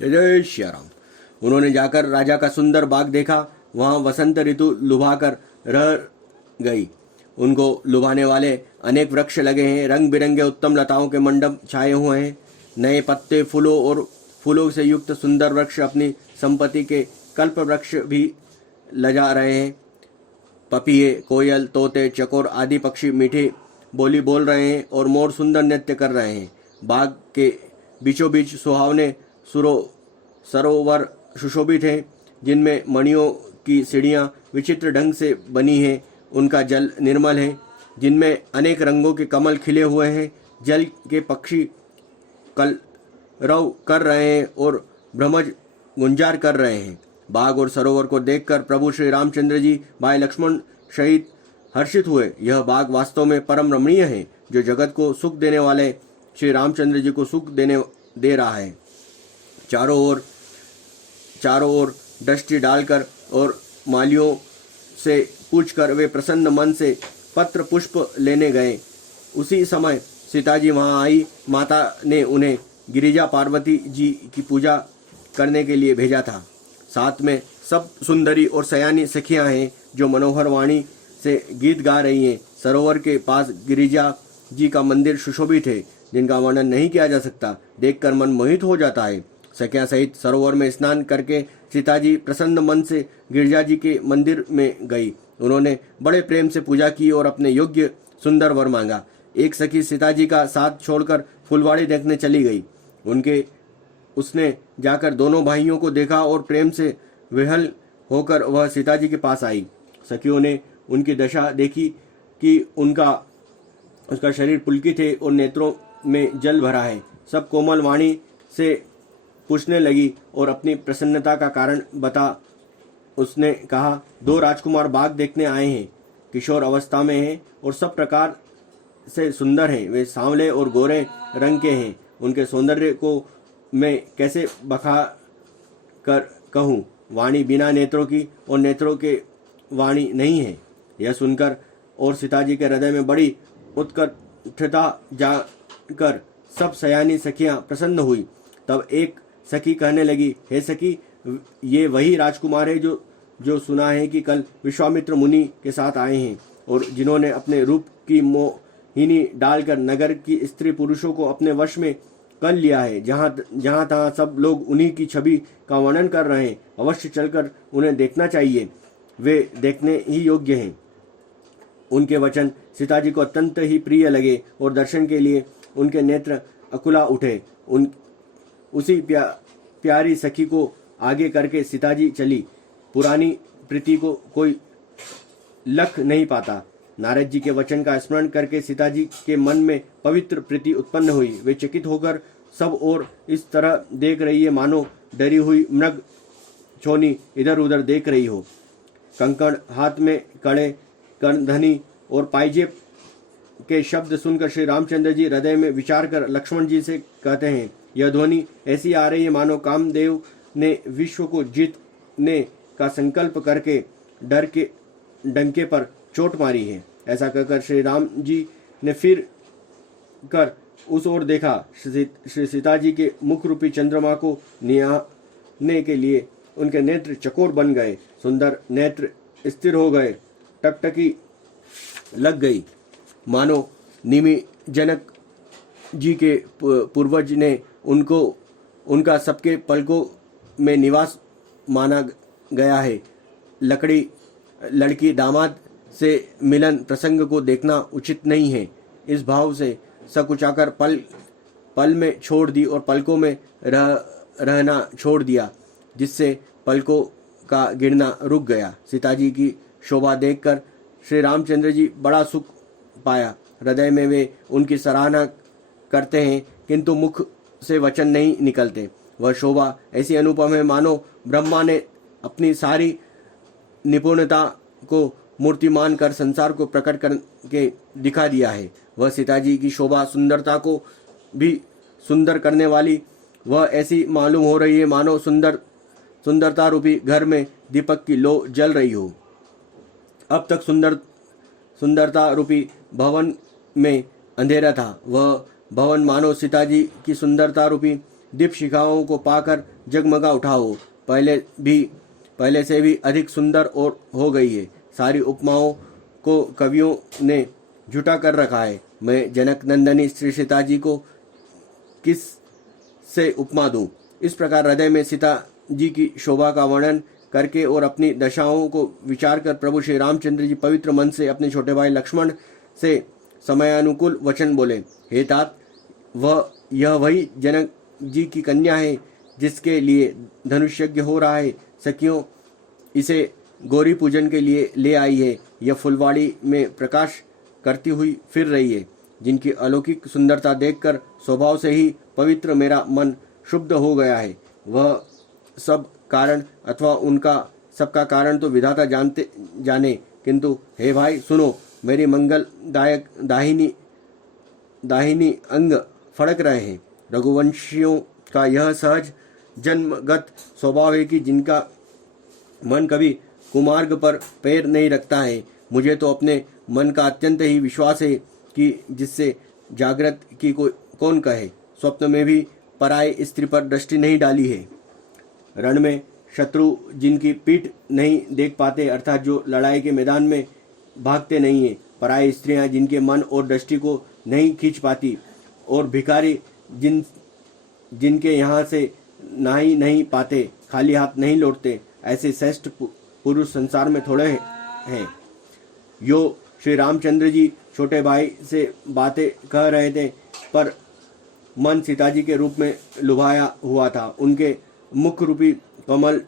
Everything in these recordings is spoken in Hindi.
जय जय श्री राम। उन्होंने जाकर राजा का सुंदर बाग देखा। वहां वसंत ऋतु लुभाकर रह गई। उनको लुभाने वाले अनेक वृक्ष लगे हैं। रंग बिरंगे उत्तम लताओं के मंडप छाए हुए हैं। नए पत्ते, फूलों और फूलों से युक्त सुंदर वृक्ष अपनी संपत्ति के कल्प वृक्ष भी लजा रहे हैं। पपीहे, कोयल, तोते, चकोर आदि पक्षी मीठी बोली बोल रहे हैं और मोर सुंदर नृत्य कर रहे हैं। बाग के बीचों बीच सुहावने सरोवर सुशोभित हैं, जिनमें मणियों की सीढ़ियाँ विचित्र ढंग से बनी हैं। उनका जल निर्मल है, जिनमें अनेक रंगों के कमल खिले हुए हैं। जल के पक्षी कलरव कर रहे हैं और भ्रमज गुंजार कर रहे हैं। बाग और सरोवर को देखकर प्रभु श्री रामचंद्र जी भाई लक्ष्मण सहित हर्षित हुए। यह बाग वास्तव में परम रमणीय है, जो जगत को सुख देने वाले श्री रामचंद्र जी को सुख दे रहा है। चारों ओर दृष्टि डालकर और मालियों से पूछकर वे प्रसन्न मन से पत्र पुष्प लेने गए। उसी समय सीता जी वहाँ आई। माता ने उन्हें गिरिजा पार्वती जी की पूजा करने के लिए भेजा था। साथ में सब सुंदरी और सयानी सखियां हैं, जो मनोहर वाणी से गीत गा रही हैं। सरोवर के पास गिरिजा जी का मंदिर सुशोभित है, जिनका वर्णन नहीं किया जा सकता। देखकर मन मोहित हो जाता है। सखियां सहित सरोवर में स्नान करके सीता जी प्रसन्न मन से गिरिजा जी के मंदिर में गई। उन्होंने बड़े प्रेम से पूजा की और अपने योग्य सुंदर वर मांगा। एक सखी सीता जी का साथ छोड़कर फुलवाड़ी देखने चली गई। उसने जाकर दोनों भाइयों को देखा और प्रेम से विह्वल होकर वह सीता जी के पास आई। सखियों ने उनकी दशा देखी कि उसका शरीर पुलकित है और नेत्रों में जल भरा है। सब कोमल वाणी से पूछने लगी और अपनी प्रसन्नता का कारण बता उसने कहा, 2 राजकुमार बाग देखने आए हैं। किशोर अवस्था में हैं और सब प्रकार से सुंदर हैं। वे सांवले और गोरे रंग के हैं। उनके सौंदर्य को मैं कैसे बखा कर कहूँ। वाणी बिना नेत्रों की और नेत्रों के वाणी नहीं है। यह सुनकर और सीता जी के हृदय में बड़ी उत्कंठता जाकर सब सयानी सखियां प्रसन्न हुई। तब एक सखी कहने लगी, हे सखी, ये वही राजकुमार है जो सुना है कि कल विश्वामित्र मुनि के साथ आए हैं और जिन्होंने अपने रूप की मोहिनी डालकर नगर की स्त्री पुरुषों को अपने वश में कर लिया है। जहाँ तहाँ सब लोग उन्हीं की छवि का वर्णन कर रहे हैं। अवश्य चलकर उन्हें देखना चाहिए, वे देखने ही योग्य हैं। उनके वचन सीता जी को अत्यंत ही प्रिय लगे और दर्शन के लिए उनके नेत्र अकुला उठे। उसी प्यारी सखी को आगे करके सीता जी चली। पुरानी प्रीति को कोई लख नहीं पाता। नारद जी के वचन का स्मरण करके सीता जी के मन में पवित्र प्रीति उत्पन्न हुई। वे चकित होकर सब ओर इस तरह देख रही है मानो डरी हुई मृग छोनी इधर उधर देख रही हो। कंकण हाथ में कड़े, कर्णधनी और पाइजेब के शब्द सुनकर श्री रामचंद्र जी हृदय में विचार कर लक्ष्मण जी से कहते हैं, यह ध्वनि ऐसी आ रही है मानो कामदेव ने विश्व को जीतने का संकल्प करके डर के डंके पर चोट मारी है। ऐसा कहकर श्री राम जी ने फिर कर उस ओर देखा। श्री सीता जी के मुख रूपी चंद्रमा को निहारने के लिए उनके नेत्र चकोर बन गए। सुंदर नेत्र स्थिर हो गए। टकटकी लग गई, मानो निमि जनक जी के पूर्वज ने उनका सबके पलकों में निवास माना गया है। लड़की दामाद से मिलन प्रसंग को देखना उचित नहीं है। इस भाव से सकुचाकर पल में छोड़ दी और पलकों में रहना छोड़ दिया, जिससे पलकों का गिरना रुक गया। सीता जी की शोभा देखकर श्री रामचंद्र जी बड़ा सुख पाया। हृदय में वे उनकी सराहना करते हैं, किंतु मुख से वचन नहीं निकलते। वह शोभा ऐसी अनुपम है मानो ब्रह्मा ने अपनी सारी निपुणता को मूर्तिमान कर संसार को प्रकट करके दिखा दिया है। वह सीता जी की शोभा सुंदरता को भी सुंदर करने वाली वह ऐसी मालूम हो रही है मानो सुंदरता रूपी घर में दीपक की लो जल रही हो। अब तक सुंदरता रूपी भवन में अंधेरा था। वह भवन मानो सीता जी की सुंदरता रूपी दीप शिखाओं को पाकर जगमगा उठा हो, पहले से भी अधिक सुंदर और हो गई है। सारी उपमाओं को कवियों ने झूठा कर रखा है। मैं जनक नंदनी श्री सीता जी को किस से उपमा दूं? इस प्रकार हृदय में सीता जी की शोभा का वर्णन करके और अपनी दशाओं को विचार कर प्रभु श्री रामचंद्र जी पवित्र मन से अपने छोटे भाई लक्ष्मण से समयानुकूल वचन बोले। हे तात, यह वही जनक जी की कन्या है जिसके लिए धनुष यज्ञ हो रहा है। सखियों इसे गौरी पूजन के लिए ले आई है। यह फुलवाड़ी में प्रकाश करती हुई फिर रही है, जिनकी अलौकिक सुंदरता देखकर स्वभाव से ही पवित्र मेरा मन शुद्ध हो गया है। वह सब कारण अथवा उनका सबका कारण तो विधाता जाने, किंतु हे भाई सुनो, मेरी मंगलदायक दाहिनी अंग फड़क रहे हैं। रघुवंशियों का यह सहज जन्मगत स्वभाव है कि जिनका मन कभी कुमार्ग पर पैर नहीं रखता है। मुझे तो अपने मन का अत्यंत ही विश्वास है कि जिससे जागृत की कौन कहे, स्वप्न में भी पराय स्त्री पर दृष्टि नहीं डाली है। रण में शत्रु जिनकी पीठ नहीं देख पाते, अर्थात जो लड़ाई के मैदान में भागते नहीं है, पराय स्त्रियां जिनके मन और दृष्टि को नहीं खींच पाती, और भिखारी जिनके यहाँ से नहीं पाते, खाली हाथ नहीं लौटते, ऐसे श्रेष्ठ पुरुष संसार में थोड़े हैं। यो श्री रामचंद्र जी छोटे भाई से बातें कह रहे थे, पर मन सीता जी के रूप में लुभाया हुआ था। उनके मुख रूपी कमल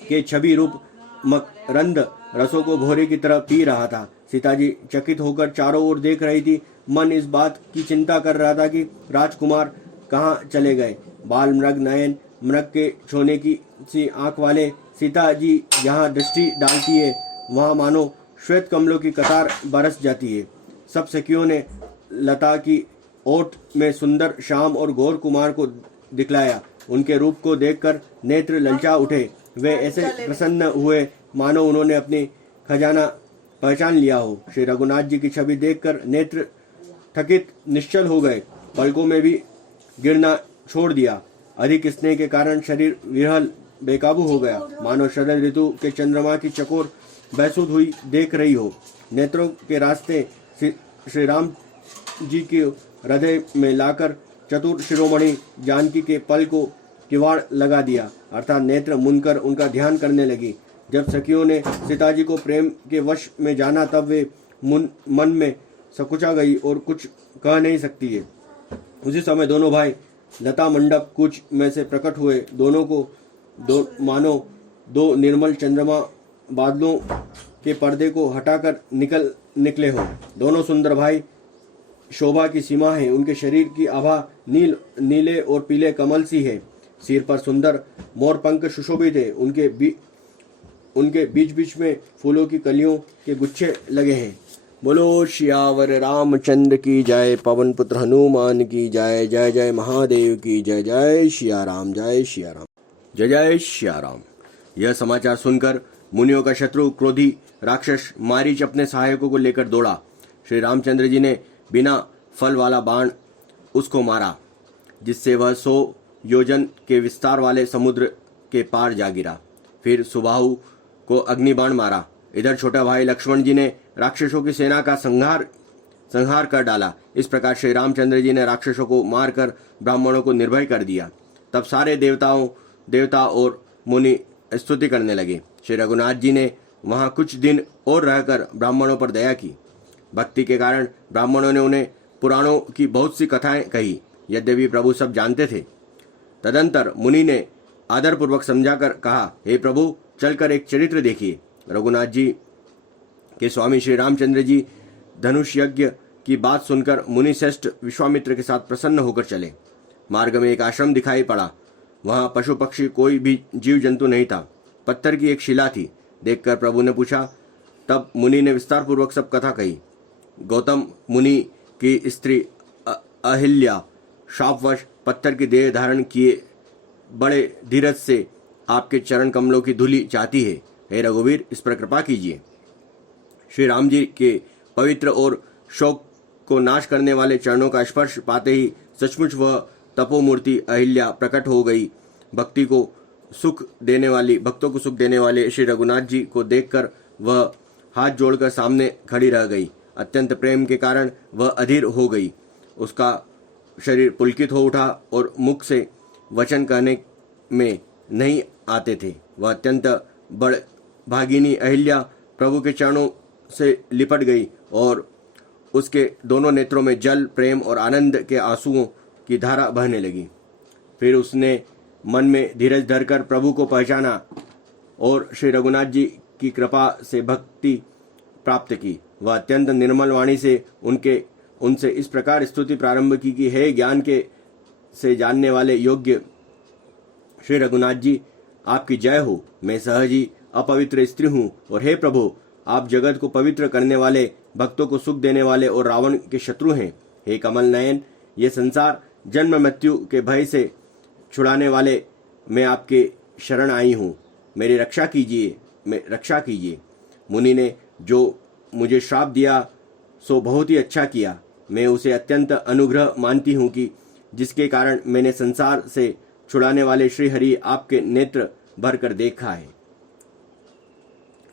के छवि रूप मकरंद रसों को भोरे की तरह पी रहा था। सीता जी चकित होकर चारों ओर देख रही थी। मन इस बात की चिंता कर रहा था कि राजकुमार कहाँ चले गए। बाल मृग नयन, मृग के छोने की सी आंख वाले सीता जी जहाँ दृष्टि डालती है, वहाँ मानो श्वेत कमलों की कतार बरस जाती है। सब सखियों ने लता की ओट में सुंदर श्याम और गौर कुमार को दिखलाया। उनके रूप को देखकर नेत्र ललचा उठे। वे ऐसे प्रसन्न हुए मानो उन्होंने अपनी खजाना पहचान लिया हो। श्री रघुनाथ जी की छवि देखकर नेत्र थकित निश्चल हो गए, पलकों में भी गिरना छोड़ दिया। अधिक स्नेह के कारण शरीर विहल बेकाबू हो गया, मानो शरद ऋतु के चंद्रमा की चकोर बहसूद हुई देख रही हो। नेत्रों के रास्ते श्री राम जी के हृदय में लाकर चतुर शिरोमणि जानकी के पल को किवाड़ लगा दिया, अर्थात नेत्र मुनकर उनका ध्यान करने लगी। जब सखियों ने सीता जी को प्रेम के वश में जाना, तब वे मन में सकुचा गई और कुछ कह नहीं सकती है। उसी समय दोनों भाई लता मंडप कूच में से प्रकट हुए। दोनों को मानो दो निर्मल चंद्रमा बादलों के पर्दे को हटाकर निकले हो। दोनों सुंदर भाई शोभा की सीमा है। उनके शरीर की आभा नीले और पीले कमल सी है। सिर पर सुंदर मोर पंख सुशोभित है। उनके बीच बीच में फूलों की कलियों के गुच्छे लगे हैं। बोलो श्यावर रामचंद्र की जय, पवन पुत्र हनुमान की जय, जय जय महादेव की जय, जय सिया राम, जय सिया राम, जय जय सिया राम। यह समाचार सुनकर मुनियों का शत्रु क्रोधी राक्षस मारीच अपने सहायकों को लेकर दौड़ा। श्री रामचंद्र जी ने बिना फल वाला बाण उसको मारा, जिससे वह 100 योजन के विस्तार वाले समुद्र के पार जा गिरा। फिर सुबाहु को अग्निबाण मारा। इधर छोटा भाई लक्ष्मण जी ने राक्षसों की सेना का संहार कर डाला। इस प्रकार श्री रामचंद्र जी ने राक्षसों को मारकर ब्राह्मणों को निर्भय कर दिया। तब सारे देवता और मुनि स्तुति करने लगे। श्री रघुनाथ जी ने वहां कुछ दिन और रहकर ब्राह्मणों पर दया की। भक्ति के कारण ब्राह्मणों ने उन्हें पुराणों की बहुत सी कथाएं कही, यद्यपि प्रभु सब जानते थे। तदंतर मुनि ने आदरपूर्वक समझाकर कहा, हे प्रभु, चलकर एक चरित्र देखिए। रघुनाथ जी के स्वामी श्री रामचंद्र जी धनुष यज्ञ की बात सुनकर मुनि श्रेष्ठ विश्वामित्र के साथ प्रसन्न होकर चले। मार्ग में एक आश्रम दिखाई पड़ा। वहां पशु पक्षी कोई भी जीव जंतु नहीं था। पत्थर की एक शिला थी। देखकर प्रभु ने पूछा। तब मुनि ने विस्तार पूर्वक सब कथा कही। गौतम मुनि की स्त्री अहिल्या शापवश पत्थर की देह धारण किए बड़े धीरज से आपके चरण कमलों की धूलि चाहती है। हे रघुवीर, इस पर कृपा कीजिए। श्री राम जी के पवित्र और शोक को नाश करने वाले चरणों का स्पर्श पाते ही सचमुच वह तपोमूर्ति अहिल्या प्रकट हो गई। भक्तों को सुख देने वाले श्री रघुनाथ जी को देखकर वह हाथ जोड़कर सामने खड़ी रह गई। अत्यंत प्रेम के कारण वह अधीर हो गई। उसका शरीर पुलकित हो उठा और मुख से वचन कहने में नहीं आते थे। वह अत्यंत बड़ भागिनी अहिल्या प्रभु के चरणों से लिपट गई और उसके दोनों नेत्रों में जल, प्रेम और आनंद के आंसुओं की धारा बहने लगी। फिर उसने मन में धीरज धरकर प्रभु को पहचाना और श्री रघुनाथ जी की कृपा से भक्ति प्राप्त की। वह अत्यंत निर्मल वाणी से उनसे इस प्रकार स्तुति प्रारंभ की कि हे ज्ञान के से जानने वाले योग्य श्री रघुनाथ जी, आपकी जय हो। मैं सहज ही अपवित्र स्त्री हूँ और हे प्रभु, आप जगत को पवित्र करने वाले, भक्तों को सुख देने वाले और रावण के शत्रु हैं। हे कमल नयन, ये संसार जन्म मृत्यु के भय से छुड़ाने वाले, मैं आपके शरण आई हूँ, मेरी रक्षा कीजिए। मुनि ने जो मुझे श्राप दिया सो बहुत ही अच्छा किया। मैं उसे अत्यंत अनुग्रह मानती हूँ कि जिसके कारण मैंने संसार से छुड़ाने वाले श्री हरि आपके नेत्र भर कर देखा है।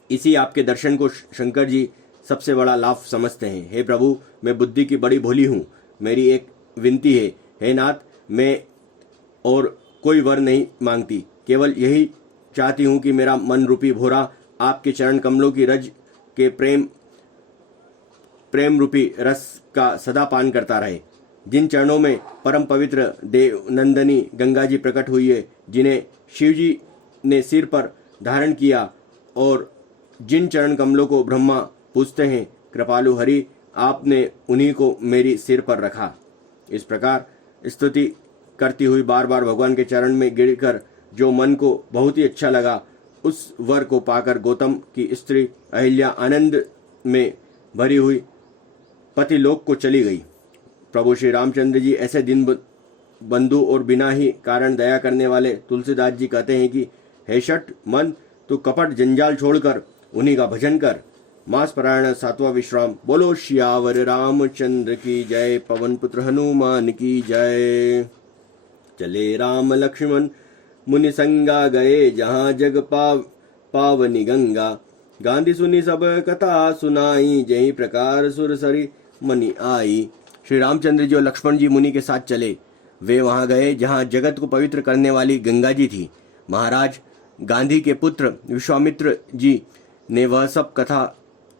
इसी आपके दर्शन को शंकर जी सबसे बड़ा लाभ समझते हैं। हे प्रभु, मैं बुद्धि की बड़ी भोली हूँ। मेरी एक विनती है, हे नाथ, मैं और कोई वर नहीं मांगती, केवल यही चाहती हूँ कि मेरा मन रूपी भोरा आपके चरण कमलों की रज के प्रेम रूपी रस का सदा पान करता रहे। जिन चरणों में परम पवित्र देव नंदनी गंगा जी प्रकट हुई है, जिन्हें शिव जी ने सिर पर धारण किया और जिन चरण कमलों को ब्रह्मा पूजते हैं, कृपालु हरि आपने उन्हीं को मेरी सिर पर रखा। इस प्रकार स्तुति करती हुई बार बार भगवान के चरण में गिरकर जो मन को बहुत ही अच्छा लगा, उस वर को पाकर गौतम की स्त्री अहिल्या आनंद में भरी हुई पतिलोक को चली गई। प्रभु श्री रामचंद्र जी ऐसे दिन बंधु और बिना ही कारण दया करने वाले तुलसीदास जी कहते हैं कि हे शठ मन, तू कपट जंजाल छोड़कर उन्हीं का भजन कर। मास परायण 7वां विश्राम। बोलो श्यावर रामचंद्र की जय, पवन पुत्र हनुमान की जय। चले राम लक्ष्मण मुनि संगा, गए जहाँ जग पावनी गंगा। गांधी सुनी सब कथा सुनाई, जही प्रकार सुरसरी मनि आई। श्री रामचंद्र जी और लक्ष्मण जी मुनि के साथ चले। वे वहां गए जहां जगत को पवित्र करने वाली गंगा जी थी। महाराज गांधी के पुत्र विश्वामित्र जी ने वह सब कथा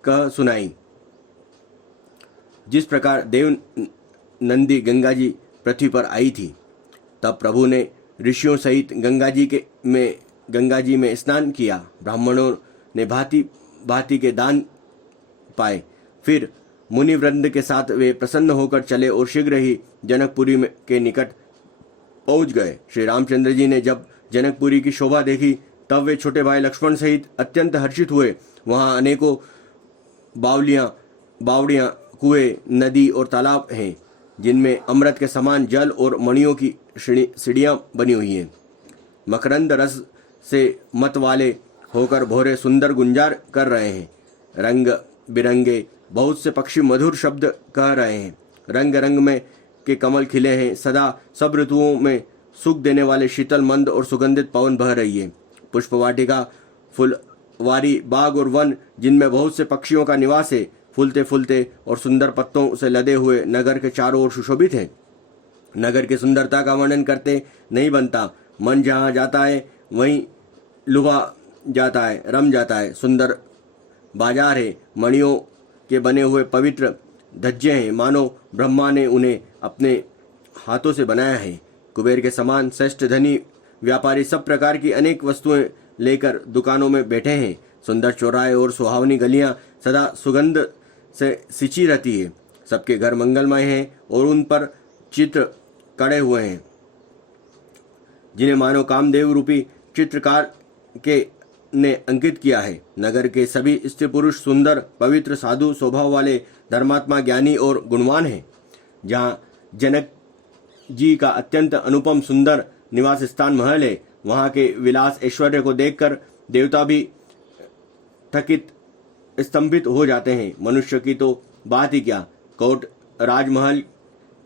कह सुनाई। जिस प्रकार देव नंदी गंगा जी पृथ्वी पर आई थी, तब प्रभु ने ऋषियों सहित गंगा जी में स्नान किया। ब्राह्मणों ने भांति भांति के दान पाए। फिर मुनि वृंद के साथ वे प्रसन्न होकर चले और शीघ्र ही जनकपुरी के निकट पहुंच गए। श्री रामचंद्र जी ने जब जनकपुरी की शोभा देखी, तब वे छोटे भाई लक्ष्मण सहित अत्यंत हर्षित हुए। वहां अनेकों बावड़ियां, कुएं, नदी और तालाब हैं, जिनमें अमृत के समान जल और मणियों की सीढ़ियां बनी हुई हैं। मकरंद रस से मत वाले होकर भोरे सुंदर गुंजार कर रहे हैं। रंग बिरंगे बहुत से पक्षी मधुर शब्द कह रहे हैं। रंग रंग में के कमल खिले हैं। सदा सब ऋतुओं में सुख देने वाले शीतल मंद और सुगंधित पवन बह रही है। पुष्पवाटिका, फुलवारी, बाग और वन, जिनमें बहुत से पक्षियों का निवास है, फूलते फूलते और सुंदर पत्तों से लदे हुए नगर के चारों ओर सुशोभित हैं। नगर की सुंदरता का वर्णन करते नहीं बनता। मन जहाँ जाता है वहीं लुभा जाता है, रम जाता है। सुंदर बाजार है, मणियों के बने हुए पवित्र धज्जे हैं, मानो ब्रह्मा ने उन्हें अपने हाथों से बनाया है। कुबेर के समान श्रेष्ठ धनी व्यापारी सब प्रकार की अनेक वस्तुएं लेकर दुकानों में बैठे हैं। सुंदर चौराहे और सुहावनी गलियां सदा सुगंध से सिंची रहती है। सबके घर मंगलमय हैं और उन पर चित्र कड़े हुए हैं, जिन्हें मानो कामदेव रूपी चित्रकार ने अंकित किया है। नगर के सभी स्त्री पुरुष सुंदर, पवित्र, साधु स्वभाव वाले, धर्मात्मा, ज्ञानी और गुणवान हैं। जहाँ जनक जी का अत्यंत अनुपम सुंदर निवास स्थान महल है, वहाँ के विलास ऐश्वर्य को देखकर देवता भी थकित स्तंभित हो जाते हैं। मनुष्य की तो बात ही क्या, कोट राजमहल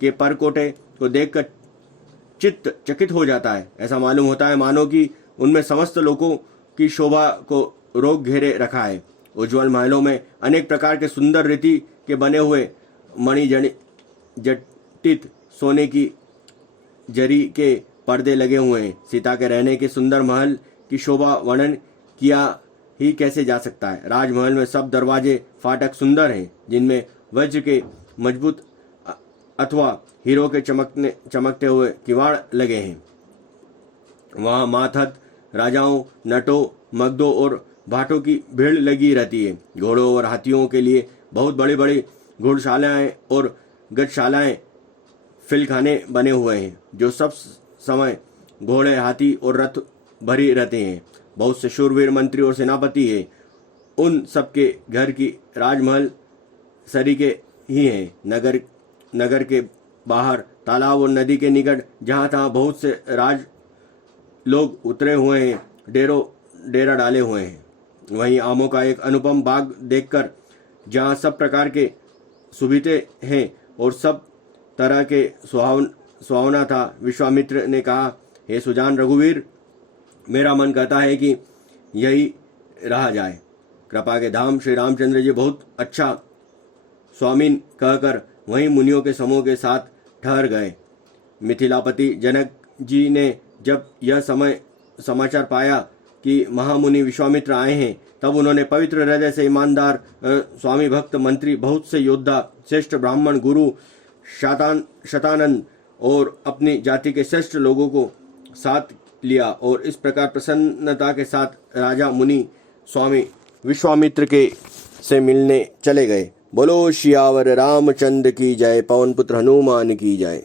के परकोटे को देखकर चित्त चकित हो जाता है। ऐसा मालूम होता है मानो कि उनमें समस्त लोगों की शोभा को रोक घेरे रखा है। उज्ज्वल महलों में अनेक प्रकार के सुंदर रीति के बने हुए जटित सोने की जरी के पर्दे लगे हुए हैं। सीता के रहने के सुंदर महल की शोभा वर्णन किया ही कैसे जा सकता है। राजमहल में सब दरवाजे फाटक सुंदर हैं, जिनमें वज्र के मजबूत अथवा हीरो के चमकते हुए किवाड़ लगे हैं। वहाँ मातहत राजाओं, नटों, मगधों और भाटों की भीड़ लगी रहती है। घोड़ों और हाथियों के लिए बहुत बड़ी बड़ी घोड़शालाएं और गजशालाएं, फिलखाने बने हुए हैं, जो सब समय घोड़े, हाथी और रथ भरी रहते हैं। बहुत से शूरवीर मंत्री और सेनापति हैं। उन सबके घर की राजमहल सरीके ही हैं। नगर के बाहर तालाब और नदी के निकट जहाँ तहाँ बहुत से राज लोग उतरे हुए हैं, डेरा डाले हुए हैं। वहीं आमों का एक अनुपम बाग देखकर, जहाँ सब प्रकार के सुविधे हैं और सब तरह के सुहावना था, विश्वामित्र ने कहा, हे सुजान रघुवीर, मेरा मन कहता है कि यही रहा जाए। कृपा के धाम श्री रामचंद्र जी बहुत अच्छा स्वामीन कहकर वहीं मुनियों के समूह के साथ ठहर गए। मिथिलापति जनक जी ने जब यह समाचार पाया कि महामुनि विश्वामित्र आए हैं, तब उन्होंने पवित्र हृदय से ईमानदार स्वामी भक्त मंत्री, बहुत से योद्धा, श्रेष्ठ ब्राह्मण, गुरु शतानंद और अपनी जाति के श्रेष्ठ लोगों को साथ लिया और इस प्रकार प्रसन्नता के साथ राजा मुनि स्वामी विश्वामित्र के से मिलने चले गए। बोलो सियावर रामचंद्र की जय, पवन पुत्र हनुमान की जय।